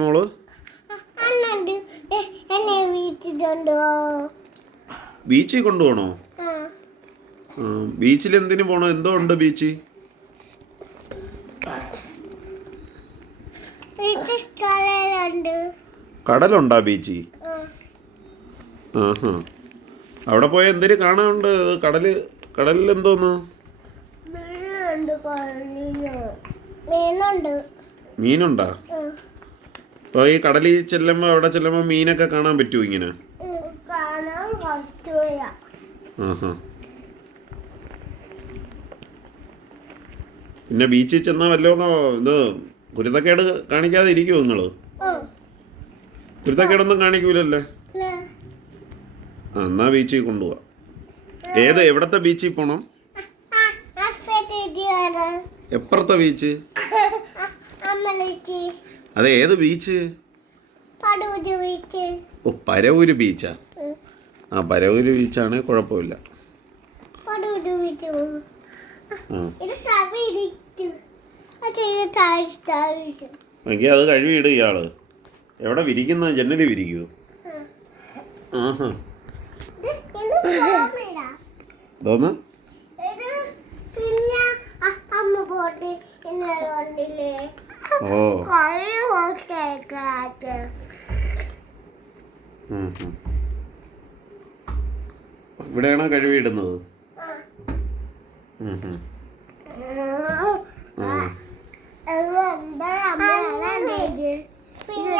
മോള് ബീച്ചിൽ കൊണ്ടുപോകണോ? ബീച്ചിൽ എന്തിനു പോണോ? എന്തോ ഉണ്ട് ബീച്ച്? കടലുണ്ടാ ബീച്ചിൽ? ആഹാ. അവിടെ പോയ എന്തിനു കാണാനുണ്ട്? കടലിൽ എന്തോന്ന്? മീനുണ്ടാ? അപ്പോൾ ഈ കടലിൽ ചെല്ലുമ്പോൾ അവിടെ ചെല്ലുമ്പോൾ മീനൊക്കെ കാണാൻ പറ്റുമോ ഇങ്ങനെ? ആഹാ. പിന്നെ ബീച്ചിൽ ചെന്നാൽ വല്ലതും ഇത് കുരുത്തക്കേട് കാണിക്കാതെ ഇരിക്കുമോ നിങ്ങൾ? കുരുത്തക്കേടൊന്നും കാണിക്കൂലല്ലേ? എന്നാ ബീച്ചിൽ കൊണ്ടുപോവാ. എവിടത്തെ ബീച്ചിൽ പോണം? എപ്പുറത്തെ ബീച്ച്? അതെ, ഏത് ബീച്ച്? ഓ, പരവൂര് ബീച്ചാ? പരവൂര് ബീച്ചാണ്, കുഴപ്പമില്ല. എങ്കിൽ അത് കഴുകിയിട് ഇയാള്. എവിടെ വിരിക്കുന്ന? ജനലിൽ വിരിക്കുവോ? ആഹാ. തോന്ന് ഓ. ഇവിടെയാണോ കഴുകിയിടുന്നത്? പിന്നെ